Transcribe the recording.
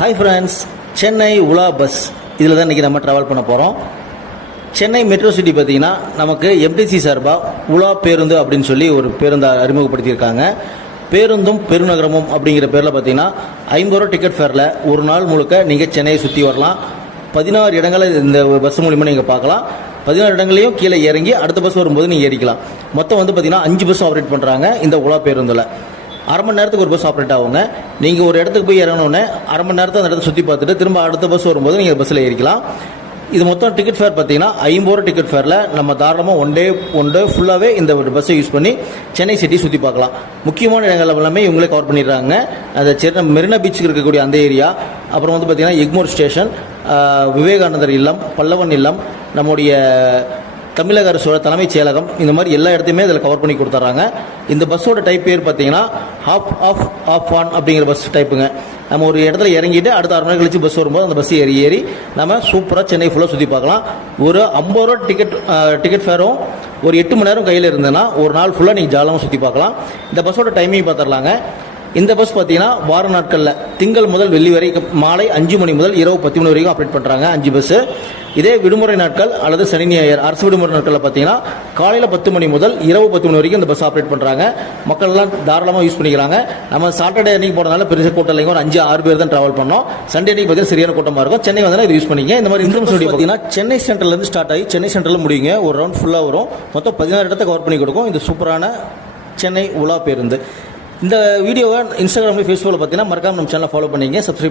Hi friends, Chennai உலா bus இதில் தான் இன்றைக்கி நம்ம ட்ராவல் பண்ண போகிறோம். சென்னை மெட்ரோ சிட்டி பார்த்திங்கன்னா நமக்கு எம்டிசி சார்பாக உலா பேருந்து அப்படின்னு சொல்லி ஒரு பேருந்து அறிமுகப்படுத்தியிருக்காங்க. பேருந்தும் பெருநகரமும் அப்படிங்கிற பேரில் பார்த்திங்கன்னா 50 ரூபா டிக்கெட் ஃபேரில் ஒரு நாள் முழுக்க நீங்கள் சென்னையை சுற்றி வரலாம். 16 இடங்களை இந்த பஸ் மூலிமா நீங்கள் பார்க்கலாம். 16 இடங்களையும் கீழே இறங்கி அடுத்த பஸ் வரும்போது நீங்கள் ஏறிக்கலாம். மொத்தம் வந்து பார்த்திங்கன்னா 5 பஸ் ஆப்ரேட் பண்ணுறாங்க இந்த உலா பேருந்தில். அரை மணி நேரத்துக்கு ஒரு பஸ் ஆப்ரேட் ஆகுங்க. நீங்கள் ஒரு இடத்துக்கு போய் இறங்கினோடனே அரை மணி நேரத்தை அந்த இடத்த சுற்றி பார்த்துட்டு திரும்ப அடுத்த பஸ் வரும்போது நீங்கள் பஸ்ஸில் ஏறிக்கலாம். இது மொத்தம் டிக்கெட் ஃபேர் பார்த்தீங்கன்னா 50 ரூபா டிக்கெட் ஃபேரில் நம்ம தாராளமாக ஒன் டே ஃபுல்லாகவே இந்த பஸ்ஸை யூஸ் பண்ணி சென்னை சிட்டி சுற்றி பார்க்கலாம். முக்கியமான இடங்கள் எல்லாமே இவங்களே கவர் பண்ணிடுறாங்க. அந்த சென்னை மெரினா பீச்சுக்கு இருக்கக்கூடிய அந்த ஏரியா, அப்புறம் வந்து பார்த்திங்கன்னா எக்மோர் ஸ்டேஷன், விவேகானந்தர் இல்லம், பல்லவன் இல்லம், நம்முடைய தமிழக அரசோட தலைமைச் செயலகம், இந்த மாதிரி எல்லா இடத்தையுமே இதில் கவர் பண்ணி கொடுத்துட்றாங்க. இந்த பஸ்ஸோட டைப் பேர் பார்த்தீங்கன்னா ஆஃப் ஆன் அப்படிங்கிற பஸ் டைப்புங்க. நம்ம ஒரு இடத்துல இறங்கிட்டு அடுத்த 6 மணி நேரம் கழிச்சு பஸ் வரும்போது அந்த பஸ் ஏறி நம்ம சூப்பராக சென்னை ஃபுல்லாக சுற்றி பார்க்கலாம். ஒரு 50 ரூபா டிக்கெட் ஃபேரும் ஒரு 8 மணி நேரம் கையில் இருந்ததுன்னா ஒரு நாள் ஃபுல்லாக நீங்கள் ஜாலியாக சுற்றி பார்க்கலாம். இந்த பஸ்ஸோட டைமிங் பார்த்துடலாங்க. இந்த பஸ் பார்த்தீங்கன்னா வார நாட்களில் திங்கள் முதல் வெள்ளி வரைக்கும் மாலை 5 மணி முதல் இரவு 10 மணி வரைக்கும் ஆப்ரேட் பண்ணுறாங்க 5 பஸ்ஸு. இதே விடுமுறை நாட்கள் அல்லது சனி ஞாயிறு அரசு விடுமுறை நாட்களில் பார்த்தீங்கன்னா காலையில் 10 மணி முதல் இரவு 10 மணி வரைக்கும் இந்த பஸ் ஆப்ரேட் பண்ணுறாங்க. மக்கள்லாம் தாராளமாக யூஸ் பண்ணிக்கிறாங்க. நம்ம சாட்டர்டே அன்றைக்கி போனதால பெரிய கூட்டம் இல்லைங்க, ஒரு 5-6 பேர் தான் ட்ராவல் பண்ணோம். சண்டே அன்றைக்கி பார்த்தீங்கன்னா சரியான கூட்டமாக இருக்கும். சென்னை வந்தால் இது யூஸ் பண்ணிங்க. இந்த மாதிரி இன்ஃபர்மேஷன் பார்த்தீங்கன்னா சென்னை சென்ட்ரலேருந்து ஸ்டார்ட் ஆகி சென்னை சென்ட்ரலில் முடியுங்க. ஒரு ரவுண்ட் ஃபுல்லாக வரும். மொத்தம் 16 இடத்தை கவர் பண்ணி கொடுக்கும் இந்த சூப்பரான சென்னை உலா பேருந்து. இந்த வீடியோவை இன்ஸ்டாகிராம்ல ஃபேஸ்புக்கில் பார்த்தீங்கன்னா மறக்காம நம்ம சேனலை ஃபாலோ பண்ணிங்க, சப்ஸ்கிரைப்